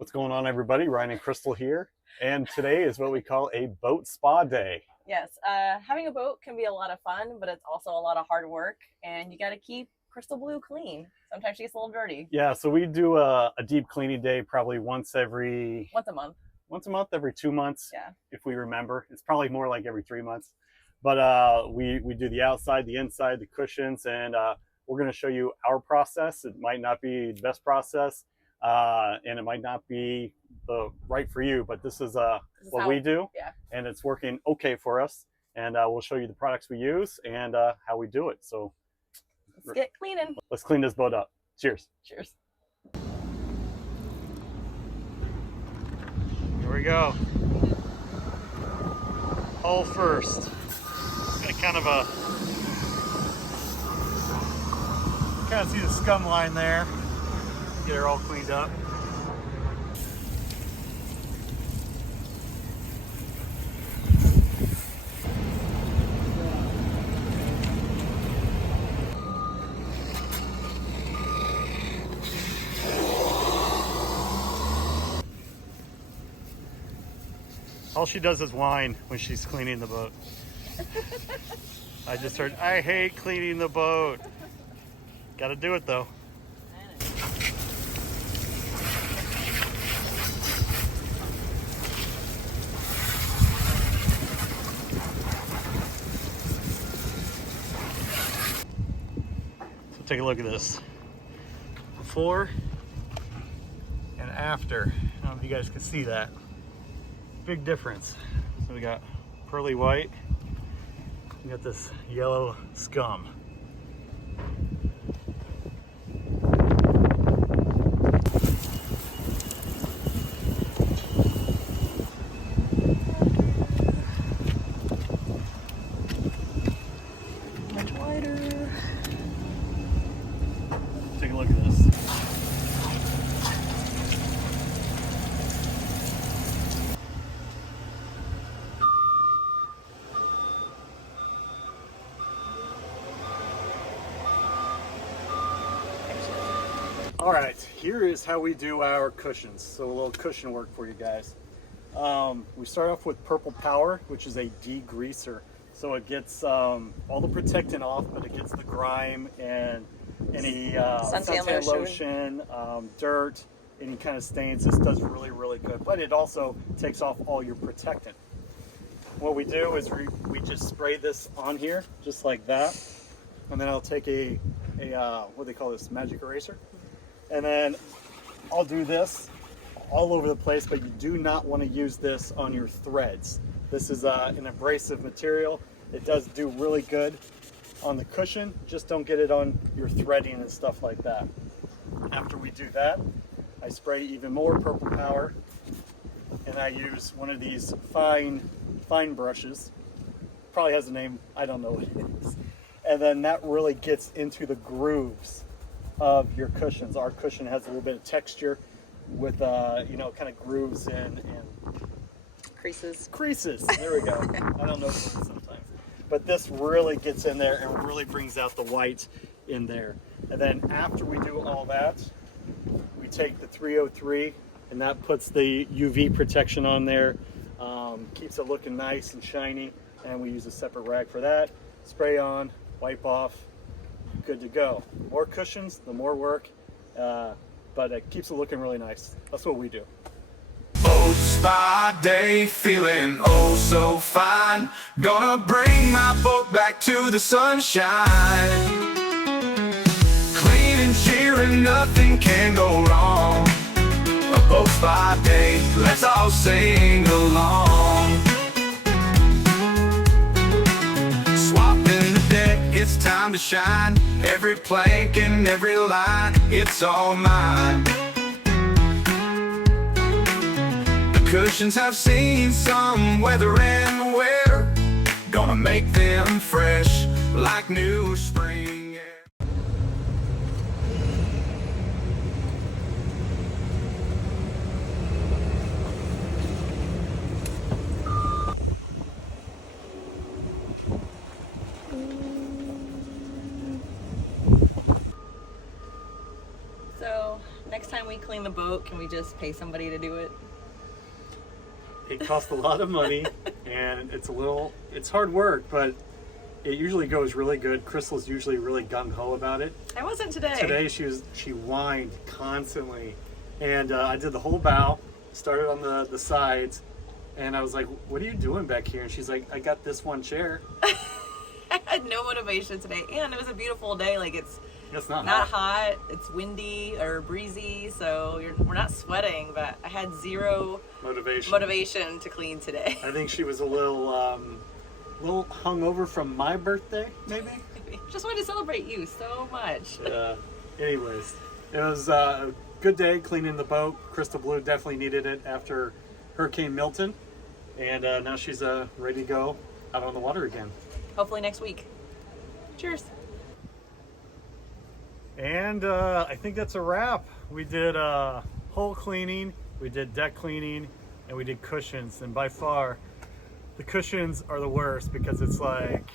What's going on, everybody? Ryan and Crystal here, and today is what we call a boat spa day. Yes, having a boat can be a lot of fun, but it's also a lot of hard work, and you got to keep Crystal Blu clean. Sometimes she gets a little dirty. Yeah, so we do a deep cleaning day probably once a month. Once a month, every 2 months, Yeah. if we remember. It's probably more like every 3 months. But we do the outside, the inside, the cushions, and we're going to show you our process. It might not be the best process, and it might not be the right for you, but this is what we do, yeah. And it's working okay for us. And we'll show you the products we use and how we do it. So let's get cleaning. Let's clean this boat up. Cheers. Cheers. Here we go. Hull first. Got kind of see the scum line there. Get her all cleaned up. All she does is whine when she's cleaning the boat. I just heard, I hate cleaning the boat. Gotta do it though. So take a look at this. Before and after. I don't know if you guys can see that. Big difference. So we got pearly white, we got this yellow scum. Much wider. Take a look at this. All right, here is how we do our cushions. So a little cushion work for you guys. We start off with Purple Power, which is a degreaser. So it gets all the protectant off, but it gets the grime and any suntan lotion, dirt, any kind of stains. This does really, really good. But it also takes off all your protectant. What we do is we just spray this on here, just like that. And then I'll take a what do they call this, magic eraser? And then I'll do this all over the place, but you do not want to use this on your threads. This is an abrasive material. It does do really good on the cushion, just don't get it on your threading and stuff like that. After we do that, I spray even more Purple Power, and I use one of these fine brushes. Probably has a name, I don't know what it is. And then that really gets into the grooves of your cushions. Our cushion has a little bit of texture with you know, kind of grooves and creases. There we go. I don't know words sometimes, but this really gets in there and really brings out the white in there. And then after we do all that, we take the 303 and that puts the UV protection on there, keeps it looking nice and shiny, and we use a separate rag for that. Spray on, wipe off, good to go. The more cushions, the more work, but it keeps it looking really nice. That's what we do. Boat spa day, feeling oh so fine. Gonna bring my boat back to the sunshine. Clean and cheering, nothing can go wrong. A boat spa day, let's all sing along. It's time to shine. Every plank and every line, it's all mine. The cushions have seen some weather and wear. Gonna make them fresh like new spring air. next time we clean the boat? Can we just pay somebody to do it? It costs a lot of money, and it's hard work, but it usually goes really good. Crystal's usually really gung-ho about it. I wasn't today. Today she whined constantly, and I did the whole bow, started on the sides, and I was like, what are you doing back here? And she's like, I got this one chair. I had no motivation today, and it was a beautiful day. Like it's not hot. It's windy or breezy, so we're not sweating. But I had zero motivation to clean today. I think she was a little hungover from my birthday, maybe. Just wanted to celebrate you so much. Anyways, it was a good day cleaning the boat. Crystal Blu definitely needed it after Hurricane Milton, and now she's ready to go out on the water again. Hopefully next week. Cheers. And I think that's a wrap. We did hull cleaning, we did deck cleaning, and we did cushions. And by far, the cushions are the worst because it's like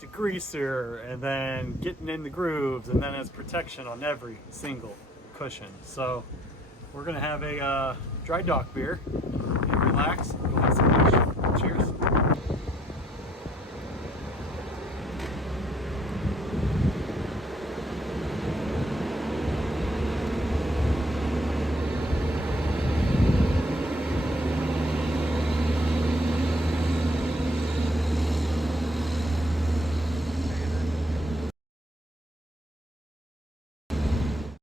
degreaser and then getting in the grooves and then it's protection on every single cushion. So we're gonna have a dry dock beer and relax and go have some fish. Cheers.